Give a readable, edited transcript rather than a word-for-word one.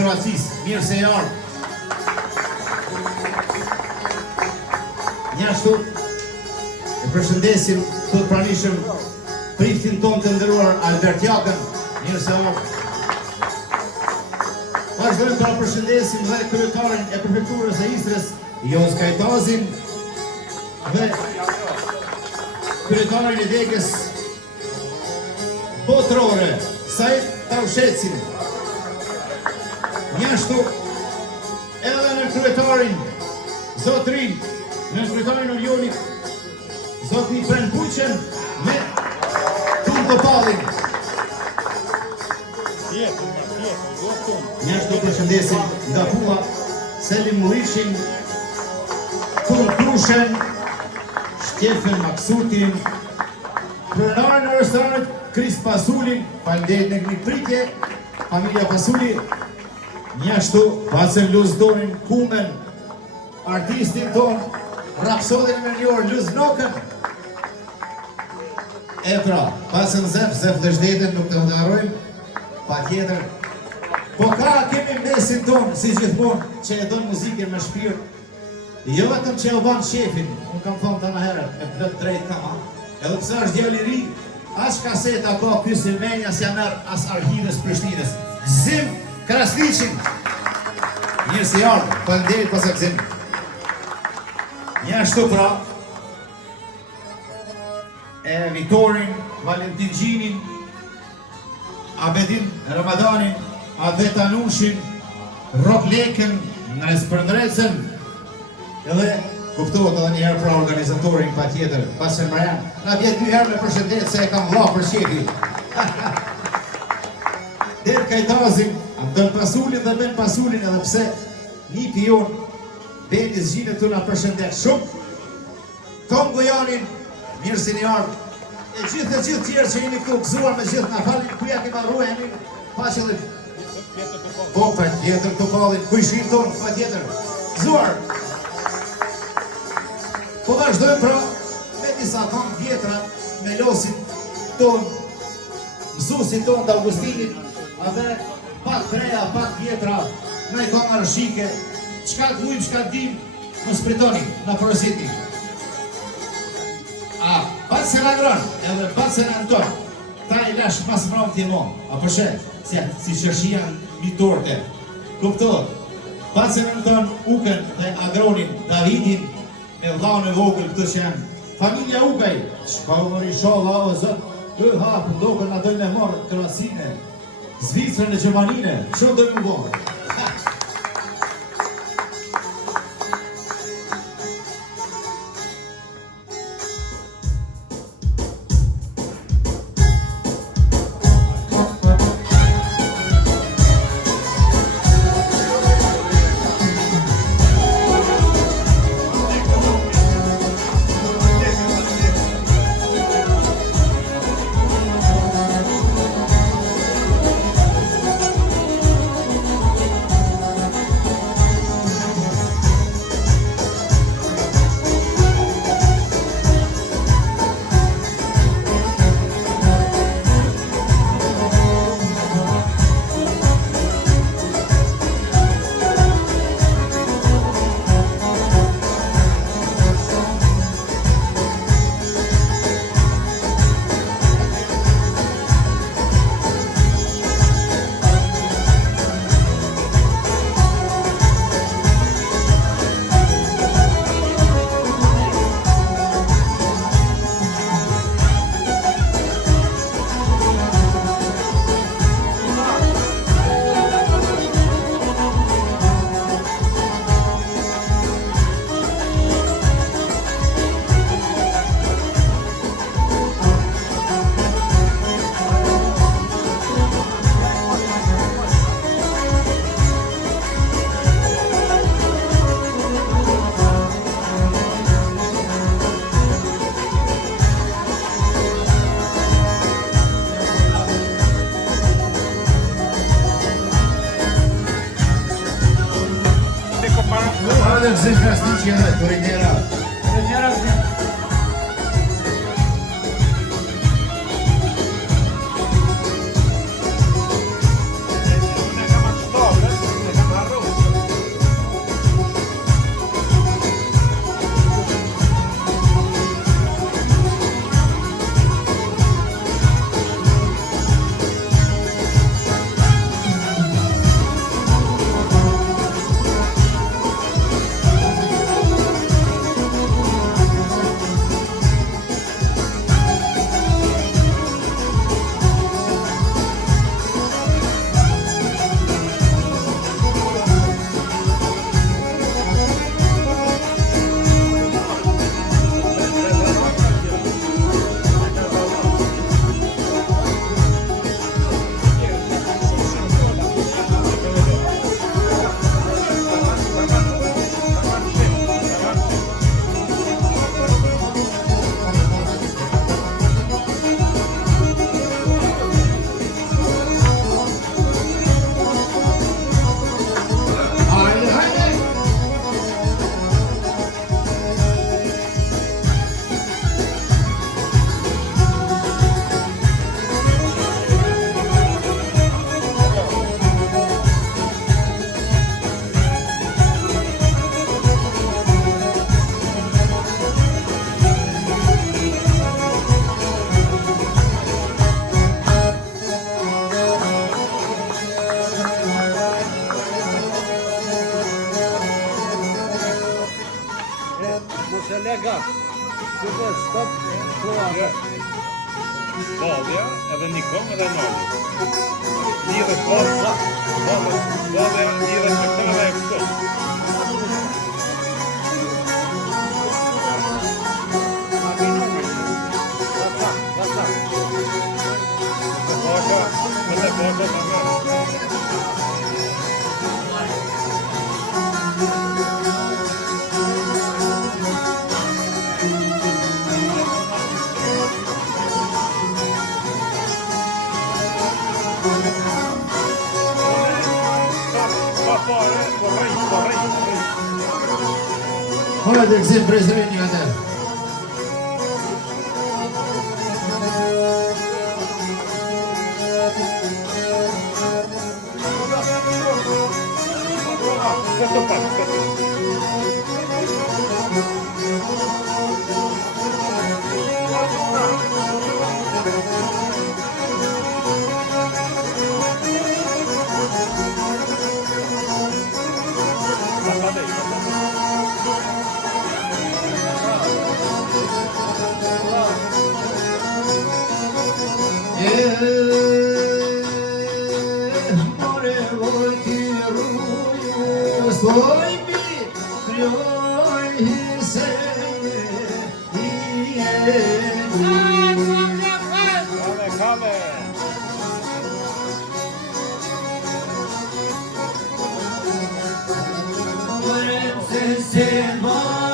Kroacisë, mirë se ardhë. Njashtu, e përshëndesim të pranishëm priftin ton të ndëruar Albert Jakën, mirë se ardhë. Vazhdojmë të përshëndesim dhe kryetarin e prefekturës e Istrës, Jos Kajtazin, dhe kryetarin e degës botrore, Sajt Taushecin. Njashtu, edhe në kryetarin Zotrin, në kryetarin Orionit, Zotni Pren Puqen, me Tunë Topalin. Njashtu përshëndesim nga Pula, Selim Murishin, Tunë Kushen, Shtjefen Maksutin, kronarën në restoranët Kris Pasulin, falënderit në këtë pritje, familja Pasuli. Njashtu, Pacen Luzdonin Kumen, artistin ton, rapsodin e menjor Luz Nokën. E pra, Pacen Zef Dëshdetën nuk të ndarojmë, pa tjetër. Po ka kemi mesin ton, si gjithmonë, që e donë muzikën me shpirt. Jo vetëm që e u banë shefin, unë kam thonë të në herët, e plët drejt kama. Edhe pësa është djali ri, as kaseta ka kysin menja si jamer as arhivës Prishtines. Gzim Krasniqin. Njërë si ardhë, falënderit pas e gzim. Njashtu pra, e Vitorin, Valentin Gjinin, Abedin Ramadanin, Adet Anushin, Rok Leken, Nes Përndrecen, edhe kuptohet edhe njëherë pra organizatorin pa tjetër, Pasën Marian. Na vjetë 2 herë me përshëndet se e kam vla për shefi. Det Kajtazin, Anton Pasulin dhe Ben Pasulin, edhe pse nipi jonë, Benis Gjine të nga përshëndet shumë. Tom Gojanin, mirë si një ardhë. E gjithë tjerë që jeni këtu gëzuar me gjithë nga falin, kuja kema ruhe jemi, pa që dhe... Po, pa tjetër të falin, kujshim tonë, pa tjetër. Gëzuar! Po vazhdojmë pra me disa kam vjetra me losin ton, mësusit ton të Augustinit, edhe pak treja, pak vjetra, me i kam arshike, qka të vujmë, qka të dim, më spritoni, në porositi. A, batë se në ngronë, edhe batë se në Anton, ta i lash mas mravë t'jemon, a përshe, si qërshia një torte, kuptohet, batë se në Anton, Uken dhe Agronin, Davidin, e vlau në vogël këtë që janë familja Ukaj, shka u mëri sholla o zot, të hapë, ndokën në dojnë e morë Kroasine, Zvicrën e Gjermanine, që dojnë më bërë. Gzim Krasniqin dhe Turinera. gas. Stop. Valja edhe Nikon edhe Nali. Lidhet valja lidhet me këta dhe e këto. Hajde, gzim prezreni atë. More voj ti ruju, svoj mi kljoj se Kale. se